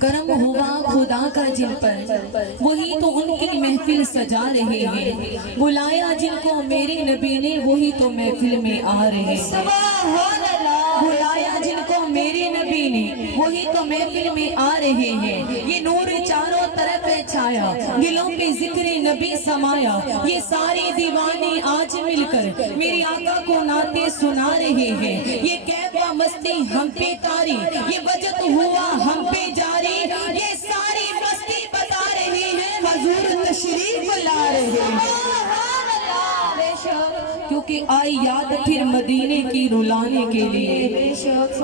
करम हुआ खुदा का जिन पर, वही तो उनकी महफिल सजा रहे हैं। बुलाया जिनको मेरे नबी ने, वही तो महफिल में आ रहे हैं। बुलाया जिनको मेरे नबी ने, वही तो महफिल में आ रहे हैं। ये नूर चारों तरफ है छाया, दिलों पे जिक्र नबी समाया। ये सारे दीवाने आज मिलकर मेरे आका को नाते सुना रहे हैं। ये कैफा मस्ती हम पे तारी, ये वजद हुआ हम पे जारी। ये सारी मस्ती बता रही है, हजूर तशरीफ ला रहे हैं। क्योंकि आई याद फिर मदीने की रुलाने के लिए,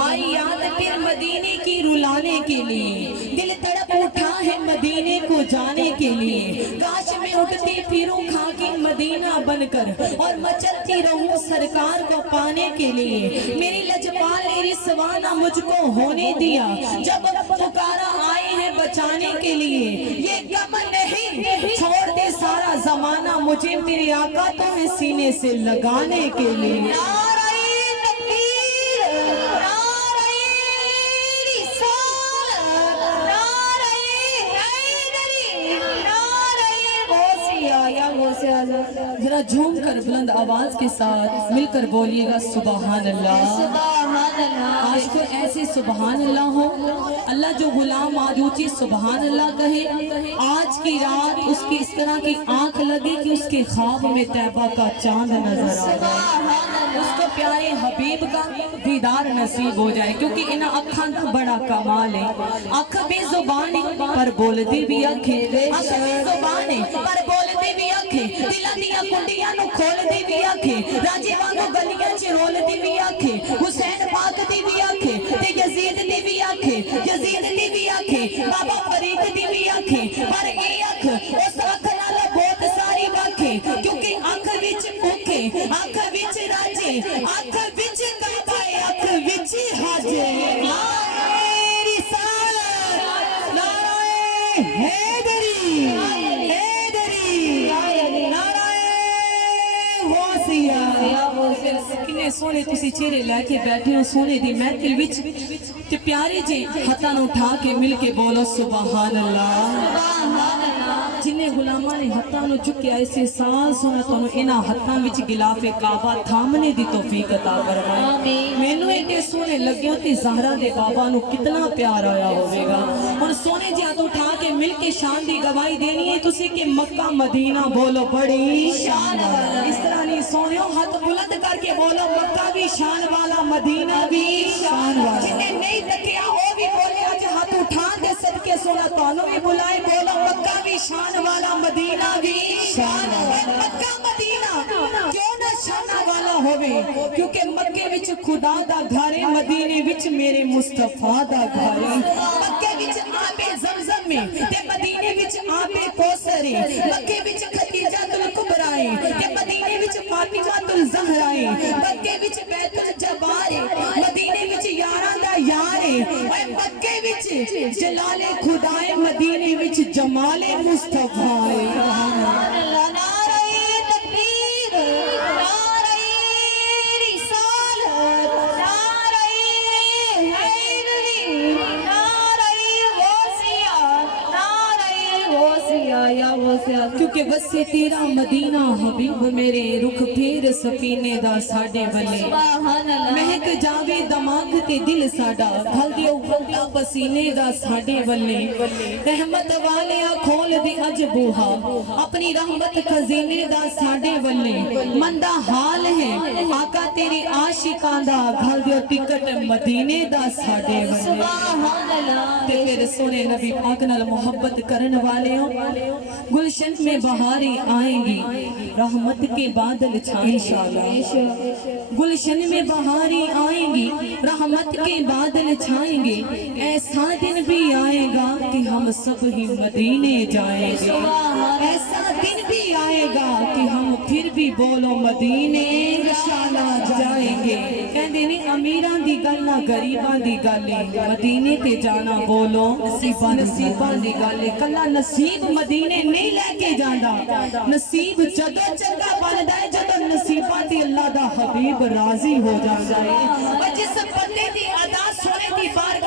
आई याद फिर मदीने की रुलाने के लिए। दिल तड़प उठा है मदीने को जाने के लिए। काश में उठती फिरूं खाकी मदीना बनकर, और मचलती रहूं सरकार को पाने के लिए। मेरी लजपाल ने रिसवाना मुझको होने दिया, जब पुकारा आए हैं बचाने के लिए। ये गम नहीं छोड़ दे सारा जमाना, मुझे मेरे आका तो है सीने से लगाने के लिए। जरा झूम कर बुलंद आवाज के साथ मिलकर बोलिएगा सुबहान अल्लाह। आज तो ऐसे सुबहान अल्लाह हो, अल्लाह जो गुलाम आज ऊंची सुबहान अल्लाह कहे। आज की रात उसकी इस तरह की आंख लगे कि उसके ख्वाब में तैबा का चांद नजर आ जाए, उसको प्यारे हबीब का दीदार नसीब हो जाए। क्योंकि इन अखां का बड़ा कमाल है। अख बेजुबान पर बोलती भी अखे, अख बेजुबान पर बोलती भी अखे। दिलां दियां कुंडियां नूं खोलदी भी अखे, राजे वांगू गलियां च रोलदी भी अखे। हुसैन पाक दी भी अखे ते यजीद दी भी अखे, यजीद दी भी अखे, बाबा फरीद दी भी अखे। पर ए अख उस अख नाल बहुत सारी वखे, क्योंकि अख विच भुखे, अख विच राजे, अख विच काबा, अख विच हाजे। नारे रिसालत, नारे हैदरी, किन्ने सोने तुसी चेहरे लैके बैठे हो सोने दी महफिल विच, ते प्यारे जे हत्थां नूं उठा के मिल के बोलो सुबहान अल्लाह। जिन्ने गुलामां ने हत्थां नूं चुक्या इसे साल सोना तुहानूं इन्हां हत्थां विच गिलाफे काबा थामने दी तौफीक अता फरमाए। मैनूं एडे सोने लगे ते ज़हरा दे बाबा नूं कितना प्यार आया होवेगा। हुण सोने जे हत्थ उठा के मिल के शान दी गवाही देनी है तुसी कि मक्का मदीना बोलो बड़ी शान वाला। इस तरह नहीं सोनियो, हाथ बुलंद करके बोलो मक्का भी शान वाला, मदीना भी शान वाला। जिन्हें नहीं तकिया वो भी बोले आज हाथ उठा के सदके सोना तुहानूं भी बुलाए, बोलो मक्का भी शान वाला, मदीना भी शान वाला। मक्का मदीना क्यों ना शान वाला होवे, क्योंकि मक्के विच खुदा दा घर है, मदीने विच मेरे मुस्तफा दा घर है। मक्के विच आबे ज़मज़म में ते मदीने विच आबे कौसर है। मक्के विच खदीजातुल कुबरा है ते मदीने विच फातिमातुल ज़हरा है। मक्के विच बैतुल जब्बार है, मदीने विच यारां दा यार है। ओए मक्के विच जलाले खुदा है, मदीने विच जमाले मुस्तफा है। क्योंकि बसे तेरा मदीना हबीब मेरे, रुख फेर सफीने दा साडे वले। महक जावे दिमाग ते दिल साडा, घल दियो गंदा पसीने दा साडे वले। रहमत वाले खोल दे अज बूहा, अपनी रहमत खजीने दा साडे वले। मंदा हाल है आका तेरे आशिकां दा, घल दियो टिकट मदीने दा साडे वले। ते फिर सोने नबी पाक नाल मोहब्बत करन वाले हो, गुलशन में बहारें आएंगी, रहमत के बादल छाएंगे। गुलशन में बहारें आएंगी, रहमत के बादल छाएंगे। ऐसा दिन भी आएगा कि हम सब ही मदीने जाएंगे। ऐसा दिन भी आएगा कि हम फिर भी बोलो मदीने इंशाअल्लाह जाएंगे। कहते ने अमीरां दी गल ना गरीबां दी गल है, मदीने ते जाना बोलो नसीबां दी गल है। कला नसीब मदीने नहीं लेके जांदा, नसीब जदों चंगा बनदा है जदों नसीबां ते अल्लाह दा हबीब राजी हो जांदा है। और जिस बंदे दी अदा सोने दी बारगाह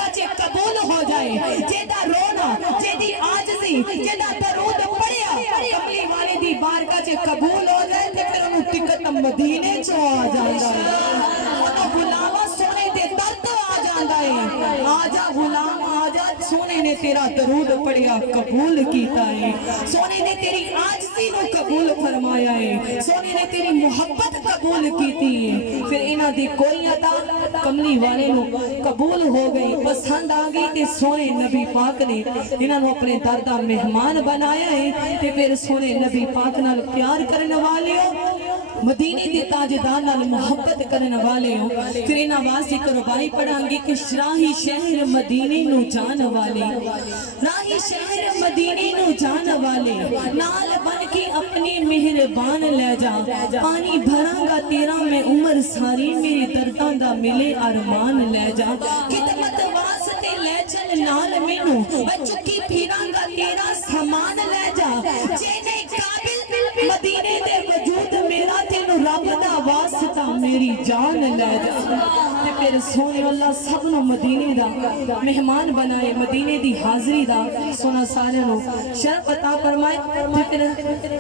جیدا رونا جیدی آجزی جیدا درود پڑیا کملی والے دی بارگاہ چ قبول ہو جائے تے پھر انہوں ٹکٹ مدینے چ آ جاندا انہوں غلامہ سونے دے درد آ جاندا ہے آجا غلام آجا سونے نے تیرا درود پڑیا قبول کیتا ہے سونے نے تیری آجزی نو قبول فرمایا ہے سونے نے تیری محبت قبول کیتی ہے پھر انہاں دی کوئی عطا کملی والے نو قبول ہو گئی پسند آ گئی کہ سونے نبی پاک نے انہاں نو اپنے دردہ مہمان بنایا ہے تے پھر سونے نبی پاک نال پیار کرنے والے ہو مدینے دی تاجدار نال محبت کرنے والے ہو پھر انہاں واسطے قربانی پڑھاں گی کہ راہی شہر مدینے نو جان والے راہی شہر مدینے نو جان والے نال بن کے اپنی مہربان لے جا پانی بھراں گا تیرا میں عمر ساری میری درداں دا ملے ارمان لے جا خدمت واسطے لے چل نال مینوں میں چکی پھراں گا تیرا سامان لے جا جے نہیں قابل مدینے دے وجود میرا تینوں رب دا واسطہ میری جان لے جا تے پھر سونے اللہ سب نو مدینے دا مہمان بنائے مدینے دی حاضری دا سونا سارے نو شرف عطا فرمائے تے پھر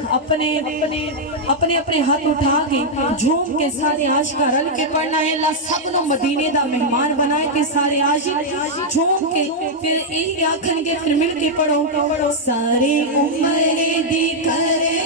اپنے ہاتھ اٹھا کے جھوم کے سارے عاشق رل کے پڑھنا ہے اللہ سب نو مدینے دا مہمان بنائے کہ سارے عاشق جھوم کے پھر ایک آکھن کے پھر مل کے پڑھو سارے عمر دی کرے